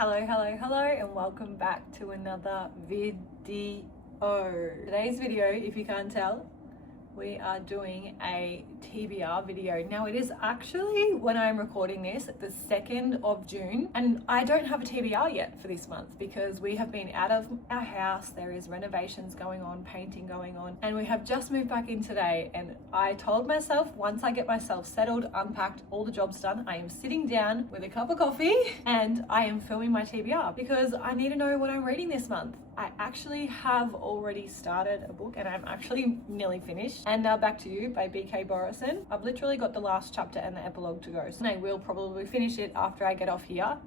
Hello, and welcome back to another video. Today's video, if you can't tell, we are doing a TBR video. Now it is actually, when I'm recording this, the 2nd of June, and I don't have a TBR yet for this month because we have been out of our house. There is renovations going on, painting going on, and we have just moved back in today. And I told myself, once I get myself settled, unpacked, all the jobs done, I am sitting down with a cup of coffee and I am filming my TBR because I need to know what I'm reading this month. I actually have already started a book and I'm actually nearly finished. And Now Back to You by B.K. Borison. I've literally got the last chapter and the epilogue to go. So I will probably finish it after I get off here.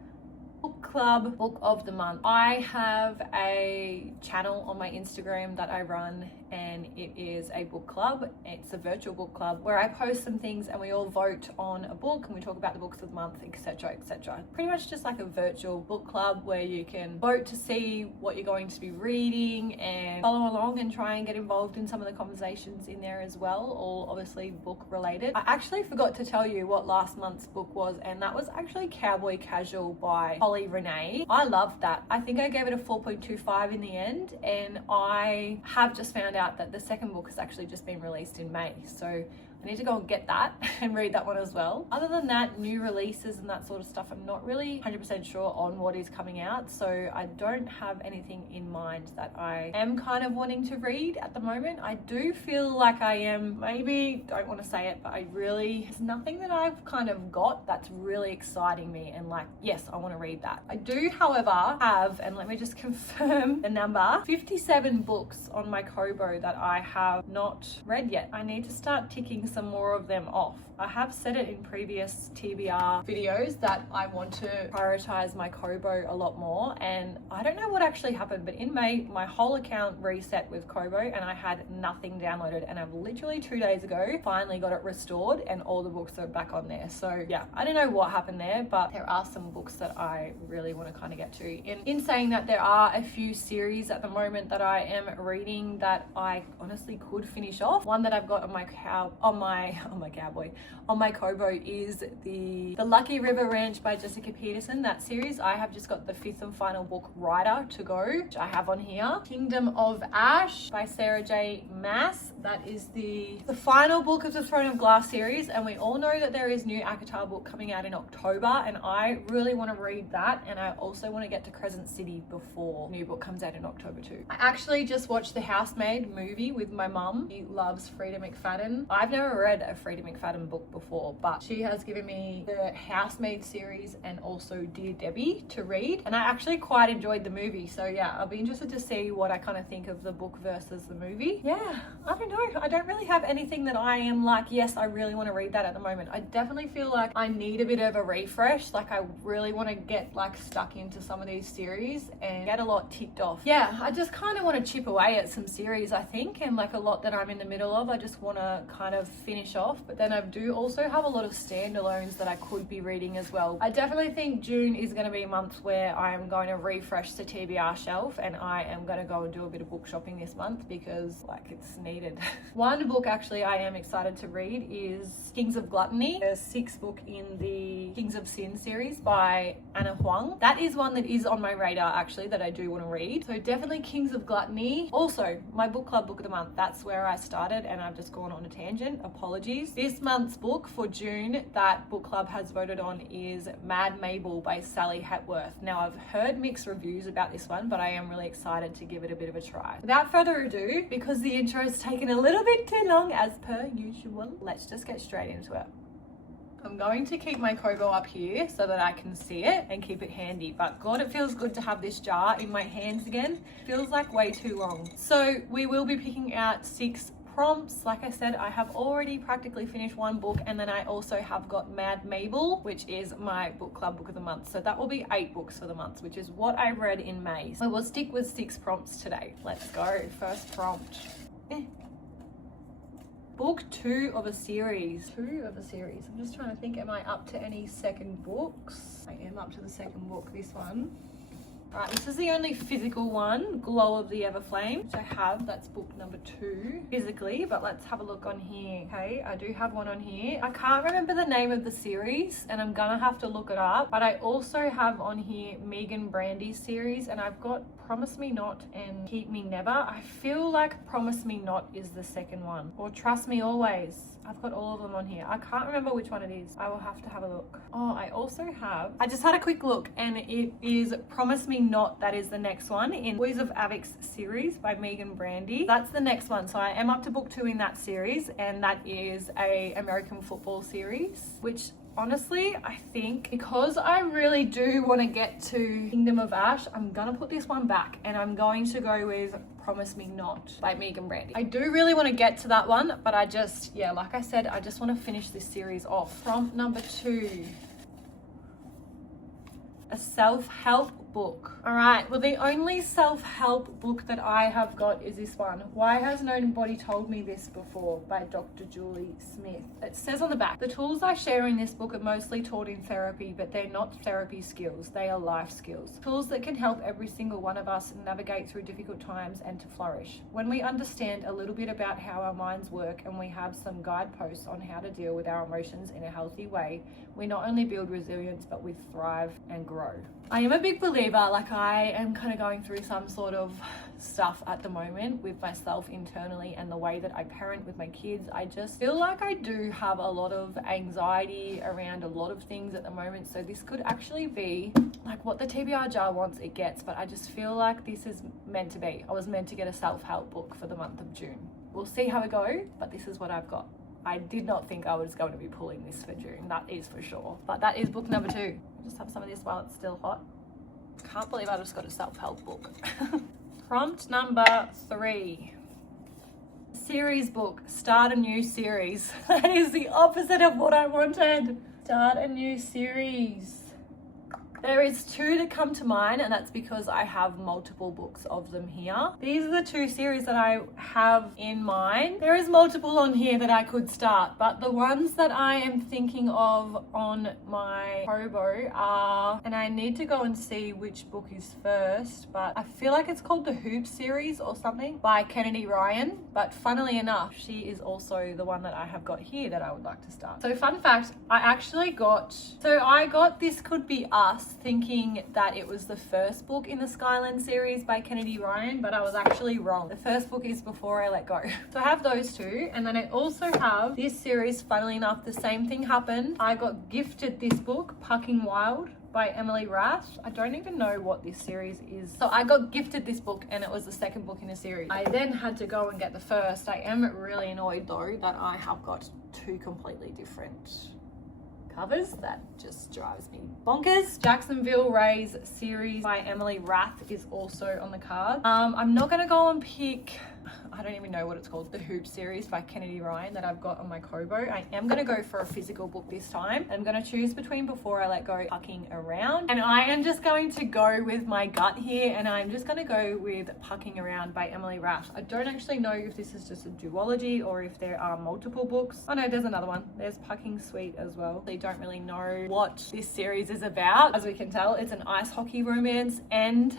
Book club, book of the month. I have a channel on my Instagram that I run, and it is a book club. It's a virtual book club where I post some things and we all vote on a book and we talk about the books of the month, etc, etc. Pretty much just like a virtual book club where you can vote to see what you're going to be reading and follow along and try and get involved in some of the conversations in there as well, all obviously book related. I actually forgot to tell you what last month's book was, and that was actually Cowboy Casual by Renee. I loved that. I think I gave it a 4.25 in the end, and I have just found out that the second book has actually just been released in May, so I need to go and get that and read that one as well. Other than that, new releases and that sort of stuff, I'm not really 100% sure on what is coming out, so I don't have anything in mind that I am kind of wanting to read at the moment. I do feel like I am, maybe, don't want to say it, but there's nothing that I've kind of got that's really exciting me and like, yes, I want to read that. I do, however, have, and let me just confirm the number, 57 books on my Kobo that I have not read yet. I need to start ticking some more of them off. I have said it in previous TBR videos that I want to prioritize my Kobo a lot more, and I don't know what actually happened, but in May my whole account reset with Kobo and I had nothing downloaded, and I've literally 2 days ago finally got it restored and all the books are back on there. So yeah, I don't know what happened there, but there are some books that I really want to kind of get to. In saying that, there are a few series at the moment that I am reading that I honestly could finish off. One that I've got on my Kobo is the Lucky River Ranch by Jessica Peterson. That series, I have just got the 5th and final book, Rider, to go, which I have on here. Kingdom of Ash by Sarah J. Maas. That is the final book of the Throne of Glass series, and we all know that there is new ACOTAR book coming out in October, and I really want to read that, and I also want to get to Crescent City before the new book comes out in October too. I actually just watched the Housemaid movie with my mum. She loves Frida McFadden. I've never read a Frida McFadden book before, but she has given me the Housemaid series and also Dear Debbie to read, and I actually quite enjoyed the movie. So yeah, I'll be interested to see what I kind of think of the book versus the movie. Yeah, I don't know. I don't really have anything that I am like, yes, I really want to read that at the moment. I definitely feel like I need a bit of a refresh. Like I really want to get like stuck into some of these series and get a lot ticked off. Yeah, I just kind of want to chip away at some series, I think, and like a lot that I'm in the middle of, I just want to kind of finish off. But then I do also have a lot of standalones that I could be reading as well. I definitely think June is going to be a month where I am going to refresh the TBR shelf, and I am going to go and do a bit of book shopping this month because like it's needed. One book actually I am excited to read is Kings of Gluttony, the 6th book in the Kings of Sin series by Anna Huang. That is one that is on my radar actually that I do want to read. So definitely Kings of Gluttony. Also my book club book of the month, that's where I started and I've just gone on a tangent, apologies. This month's book for June that book club has voted on is Mad Mabel by Sally Hatworth. Now I've heard mixed reviews about this one, but I am really excited to give it a bit of a try. Without further ado, because the intro has taken a little bit too long as per usual, let's just get straight into it. I'm going to keep my Kobo up here so that I can see it and keep it handy, but God, it feels good to have this jar in my hands again. Feels like way too long. So we will be picking out 6 prompts. Like I said, I have already practically finished one book, and then I also have got Mad Mabel, which is my book club book of the month. So that will be 8 books for the month, which is what I read in May. So we'll stick with 6 prompts today. Let's go. First prompt. Book 2 of a series. 2 of a series. I'm just trying to think, am I up to any second books? I am up to the second book, this one. Right, this is the only physical one, Glow of the Everflame, which I have. That's book number 2 physically, but let's have a look on here. Okay, I do have one on here. I can't remember the name of the series and I'm gonna have to look it up, but I also have on here Megan Brandy's series, and I've got Promise Me Not and Keep Me Never. I feel like Promise Me Not is the second one, or Trust Me Always. I've got all of them on here. I can't remember which one it is. I will have to have a look. Oh, I also have, I just had a quick look and it is Promise Me Not. That is the next one in Boys of Avix series by Megan Brandy. That's the next one. So I am up to book 2 in that series, and that is a American football series, which honestly, I think because I really do want to get to Kingdom of Ash, I'm gonna put this one back and I'm going to go with Promise Me Not by Megan Brandy. I do really want to get to that one, but I just, yeah, like I said, I just want to finish this series off. Prompt number 2. A self-help book. All right, well, the only self-help book that I have got is this one, Why Has Nobody Told Me This Before by Dr. Julie Smith. It says on the back, the tools I share in this book are mostly taught in therapy, but they're not therapy skills, they are life skills. Tools that can help every single one of us navigate through difficult times and to flourish. When we understand a little bit about how our minds work and we have some guideposts on how to deal with our emotions in a healthy way, we not only build resilience, but we thrive and grow. I am a big believer, like I am kind of going through some sort of stuff at the moment with myself internally and the way that I parent with my kids. I just feel like I do have a lot of anxiety around a lot of things at the moment. So this could actually be like what the TBR jar wants, it gets, but I just feel like this is meant to be. I was meant to get a self-help book for the month of June. We'll see how it goes, but this is what I've got. I did not think I was going to be pulling this for June, that is for sure. But that is book number 2. I'll just have some of this while it's still hot. Can't believe I just got a self-help book. Prompt number 3. Series book, start a new series. That is the opposite of what I wanted. Start a new series. There is 2 that come to mind, and that's because I have multiple books of them here. These are the 2 series that I have in mind. There is multiple on here that I could start, but the ones that I am thinking of on my Kobo are, and I need to go and see which book is first, but I feel like it's called the Hoop series or something by Kennedy Ryan. But funnily enough, she is also the one that I have got here that I would like to start. So fun fact, I got This Could Be Us, thinking that it was the first book in the Skyland series by Kennedy Ryan, but I was actually wrong. The first book is Before I Let Go. So I have those 2, and then I also have this series. Funnily enough, the same thing happened. I got gifted this book, Pucking Wild by Emily Rath. I don't even know what this series is. So I got gifted this book and it was the second book in a series. I then had to go and get the first. I am really annoyed though that I have got 2 completely different covers. That just drives me bonkers. Jacksonville Rays series by Emily Rath is also on the card. I'm not gonna go and pick, I don't even know what it's called, the Hoop series by Kennedy Ryan that I've got on my Kobo. I am gonna go for a physical book this time. I'm gonna choose between Before I Let Go, Pucking Around, and I am just going to go with my gut here, and I'm just gonna go with Pucking Around by Emily Rath. I don't actually know if this is just a duology or if there are multiple books. Oh no, there's another one. There's Pucking Sweet as well. They don't really know what this series is about. As we can tell, it's an ice hockey romance, and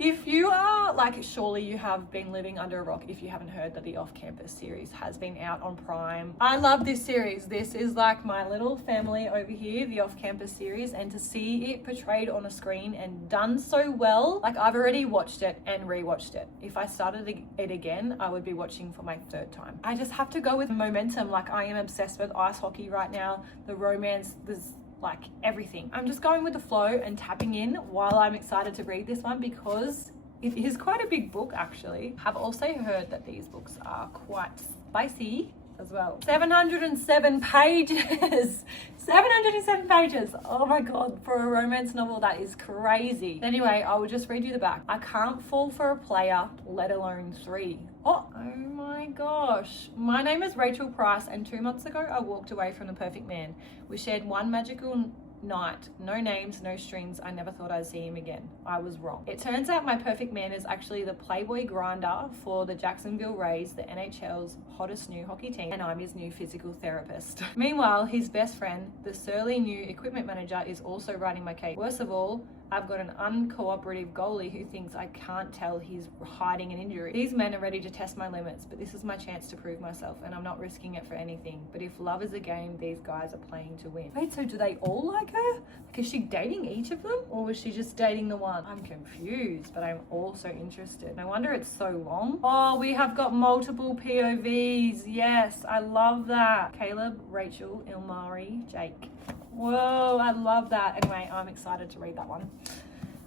if you are like, surely you have been living under a rock if you haven't heard that the Off-Campus series has been out on Prime. I love this series. This is like my little family over here, the Off-Campus series, and to see it portrayed on a screen and done so well, like I've already watched it and rewatched it. If I started it again, I would be watching for my 3rd time. I just have to go with momentum. Like I am obsessed with ice hockey right now, the romance, there's like everything. I'm just going with the flow and tapping in while I'm excited to read this one because it is quite a big book actually. I've also heard that these books are quite spicy as well. 707 pages. 707 pages. Oh my god, for a romance novel, that is crazy. Anyway, I will just read you the back. I can't fall for a player, let alone 3. Oh my gosh. My name is Rachel Price, and 2 months ago I walked away from the perfect man. We shared one magical night. No names, no strings. I never thought I'd see him again. I was wrong. It turns out my perfect man is actually the Playboy grinder for the Jacksonville Rays, the NHL's hottest new hockey team, and I'm his new physical therapist. Meanwhile, his best friend, the surly new equipment manager, is also writing my case. Worst of all, I've got an uncooperative goalie who thinks I can't tell he's hiding an injury. These men are ready to test my limits, but this is my chance to prove myself, and I'm not risking it for anything. But if love is a game, these guys are playing to win. Wait, so do they all like her? Like, is she dating each of them? Or was she just dating the one? I'm confused, but I'm also interested. No wonder it's so long. Oh, we have got multiple POVs. Yes, I love that. Caleb, Rachel, Ilmari, Jake. Whoa, I love that. Anyway, I'm excited to read that one.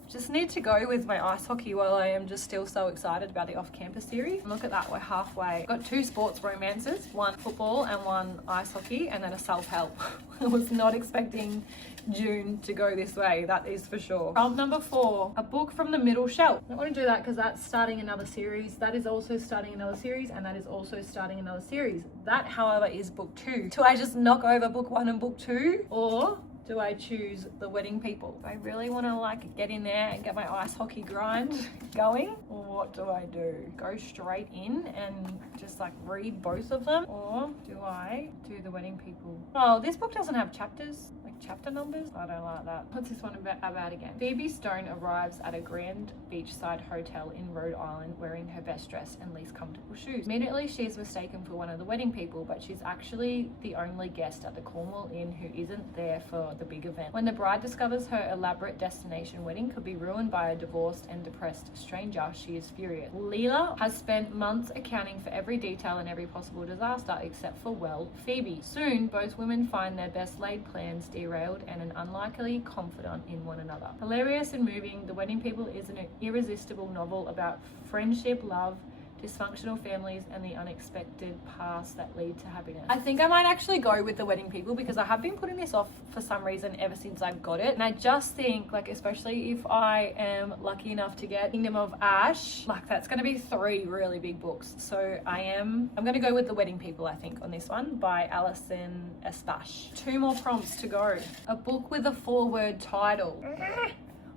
Just need to go with my ice hockey while I am just still so excited about the off-campus series. Look at that, we're halfway. Got 2 sports romances, one football and one ice hockey, and then a self-help. I was not expecting June to go this way, that is for sure. Prompt number 4, a book from the middle shelf. I don't want to do that because that's starting another series. That is also starting another series, and that is also starting another series. That, however, is book 2. Do I just knock over book 1 and book 2? Or do I choose The Wedding People? Do I really want to like get in there and get my ice hockey grind going? Or what do I do? Go straight in and just like read both of them? Or do I do The Wedding People? Oh, this book doesn't have chapters, like chapter numbers. I don't like that. What's this one about again? Phoebe Stone arrives at a grand beachside hotel in Rhode Island wearing her best dress and least comfortable shoes. Immediately she is mistaken for one of the wedding people, but she's actually the only guest at the Cornwall Inn who isn't there for the big event. When the bride discovers her elaborate destination wedding could be ruined by a divorced and depressed stranger, she is furious. Leela has spent months accounting for every detail and every possible disaster except for, well, Phoebe. Soon, both women find their best laid plans derailed and an unlikely confidant in one another. Hilarious and moving, The Wedding People is an irresistible novel about friendship, love, dysfunctional families, and the unexpected paths that lead to happiness. I think I might actually go with The Wedding People because I have been putting this off for some reason ever since I've got it. And I just think, like, especially if I am lucky enough to get Kingdom of Ash, like that's going to be 3 really big books. So I'm going to go with The Wedding People, I think, on this one by Alison Espache. 2 more prompts to go. A book with a 4-word title.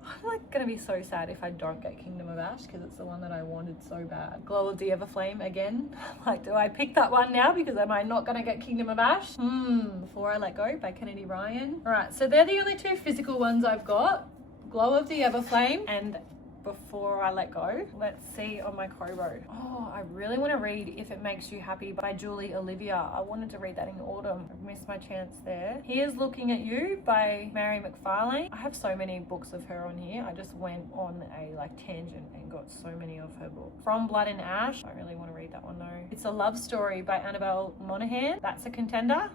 I'm like gonna be so sad if I don't get Kingdom of Ash because it's the one that I wanted so bad. Glow of the Everflame again. Like, do I pick that one now because am I not gonna get Kingdom of Ash? Before I Let Go by Kennedy Ryan. All right, so they're the only 2 physical ones I've got. Glow of the Everflame and Before I Let Go. Let's see on my Kobo. Oh, I really want to read If It Makes You Happy by Julie Olivia. I wanted to read that in autumn. I've missed my chance there. Here's Looking at You by Mary McFarlane. I have so many books of her on here. I just went on a like tangent and got so many of her books. From Blood and Ash. I really want to read that one though. It's a Love Story by Annabelle Monaghan. That's a contender.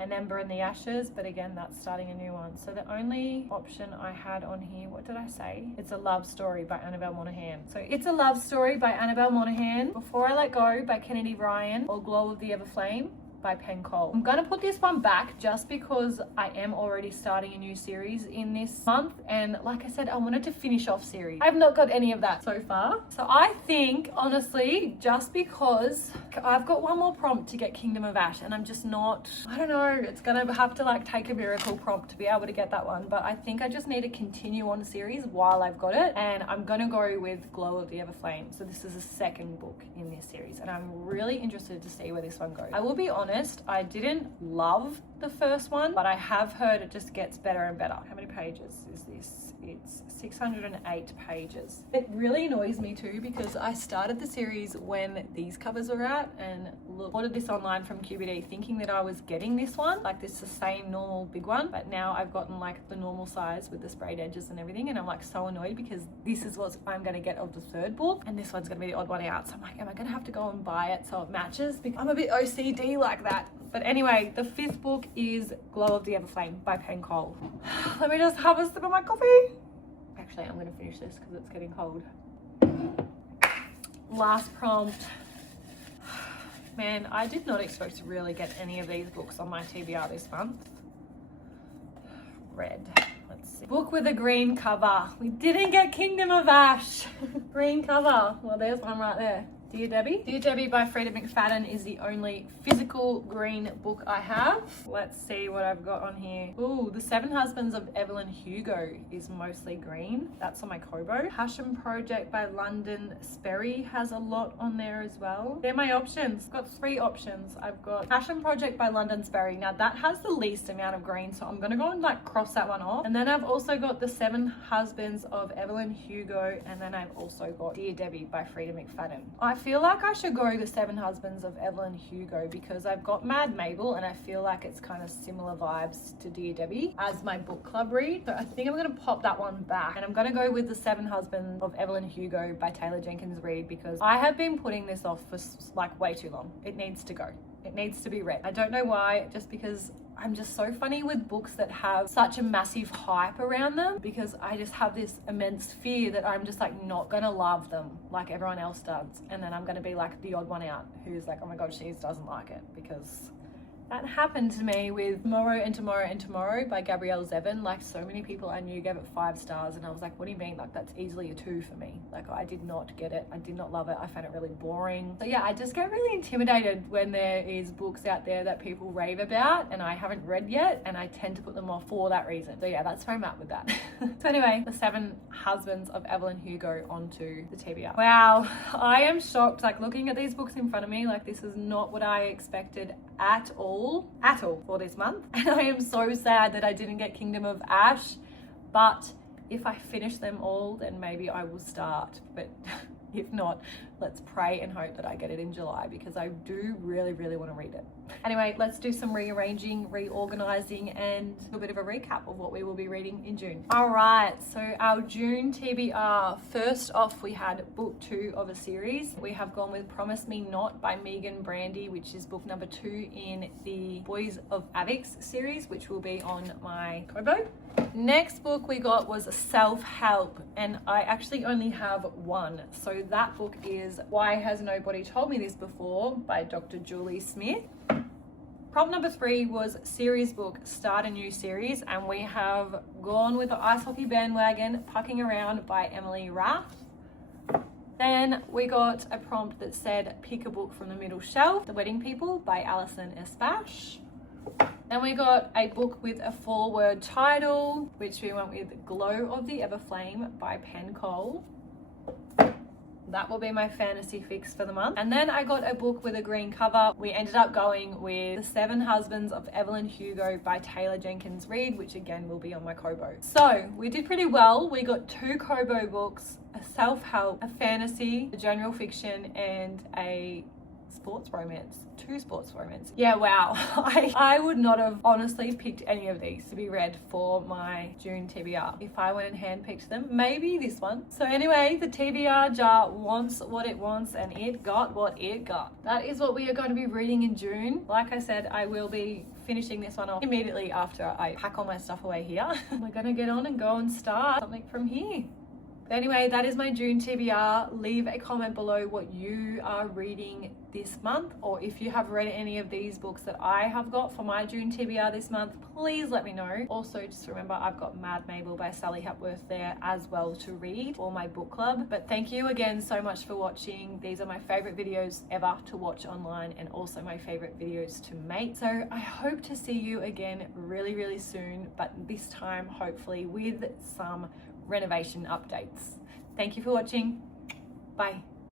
An Ember in the Ashes, but again, that's starting a new one. So the only option I had on here, what did I say? It's a Love Story by Annabelle Monaghan. So It's a Love Story by Annabelle Monaghan, Before I Let Go by Kennedy Ryan, or Glow of the Everflame by Penn Cole. I'm gonna put this one back just because I am already starting a new series in this month, and like I said, I wanted to finish off series. I've not got any of that so far. So I think, honestly, just because I've got one more prompt to get Kingdom of Ash, and I'm just not, I don't know, it's gonna have to like take a miracle prompt to be able to get that one, but I think I just need to continue on the series while I've got it, and I'm gonna go with Glow of the Everflame. So this is the 2nd book in this series, and I'm really interested to see where this one goes. I will be honest, I didn't love the first one, but I have heard it just gets better and better. How many pages is this? It's 608 pages. It really annoys me too because I started the series when these covers were out and ordered this online from QBD thinking that I was getting this one, like this the same normal big one, but now I've gotten like the normal size with the sprayed edges and everything, and I'm like so annoyed because this is what I'm going to get of the 3rd book and this one's going to be the odd one out. So I'm like, am I going to have to go and buy it so it matches? Because I'm a bit OCD like that. But anyway, the 5th book is Glow of the Everflame by Penn Cole. Let me just have a sip of my coffee. Actually, I'm going to finish this because it's getting cold. Last prompt. Man, I did not expect to really get any of these books on my TBR this month. Red. Let's see. Book with a green cover. We didn't get Kingdom of Ash. Green cover. Well, there's one right there. Dear Debbie. Dear Debbie by Frida McFadden is the only physical green book I have. Let's see what I've got on here. Ooh, The Seven Husbands of Evelyn Hugo is mostly green. That's on my Kobo. Passion Project by London Sperry has a lot on there as well. They're my options. I've got 3 options. I've got Passion Project by London Sperry. Now that has the least amount of green, so I'm gonna go and like cross that one off. And then I've also got The Seven Husbands of Evelyn Hugo, and then I've also got Dear Debbie by Frida McFadden. I feel like I should go The Seven Husbands of Evelyn Hugo because I've got Mad Mabel and I feel like it's kind of similar vibes to Dear Debbie as my book club read. So I think I'm going to pop that one back and I'm going to go with The Seven Husbands of Evelyn Hugo by Taylor Jenkins Reid because I have been putting this off for like way too long. It needs to go. It needs to be read. I don't know why, just because I'm just so funny with books that have such a massive hype around them because I just have this immense fear that I'm just like not gonna love them like everyone else does, and then I'm gonna be like the odd one out who's like, oh my god, she doesn't like it, because that happened to me with Tomorrow and Tomorrow and Tomorrow by Gabrielle Zevin. Like, so many people I knew gave it 5 stars and I was like, what do you mean? Like, that's easily a 2 for me. Like, I did not get it. I did not love it. I found it really boring. So yeah, I just get really intimidated when there is books out there that people rave about and I haven't read yet, and I tend to put them off for that reason. So yeah, that's where I'm at with that. So anyway, The Seven Husbands of Evelyn Hugo onto the TBR. Wow, I am shocked. Like, looking at these books in front of me, like, this is not what I expected at all for this month, and I am so sad that I didn't get Kingdom of Ash, but if I finish them all then maybe I will start, but if not, let's pray and hope that I get it in July because I do really want to read it. Anyway, let's do some rearranging, reorganizing, and a bit of a recap of what we will be reading in June. All right, so our June TBR. First off, we had book 2 of a series. We have gone with Promise Me Not by Megan Brandy, which is book number 2 in the Boys of Avix series, which will be on my Kobo. Next book we got was Self-Help, and I actually only have one. So that book is Why Has Nobody Told Me This Before by Dr. Julie Smith. Prompt number 3 was series book, Start a New Series, and we have gone with the Ice Hockey Bandwagon, Pucking Around by Emily Rath. Then we got a prompt that said pick a book from the middle shelf, The Wedding People by Alison Espache. Then we got a book with a 4-word title, which we went with Glow of the Everflame by Penn Cole. That will be my fantasy fix for the month. And then I got a book with a green cover. We ended up going with The Seven Husbands of Evelyn Hugo by Taylor Jenkins Reid, which again will be on my Kobo. So we did pretty well. We got 2 Kobo books, a self-help, a fantasy, a general fiction, and a sports romance. 2 sports romance. Yeah, wow. I would not have honestly picked any of these to be read for my June TBR. If I went and handpicked them, maybe this one. So anyway, the TBR jar wants what it wants and it got what it got. That is what we are going to be reading in June. Like I said, I will be finishing this one off immediately after I pack all my stuff away here. We're going to get on and go and start something from here. But anyway, that is my June TBR. Leave a comment below what you are reading this month, or if you have read any of these books that I have got for my June TBR this month, please let me know. Also, just remember I've got Mad Mabel by Sally Hepworth there as well to read for my book club. But thank you again so much for watching. These are my favorite videos ever to watch online and also my favorite videos to make. So I hope to see you again really soon, but this time hopefully with some renovation updates. Thank you for watching. Bye.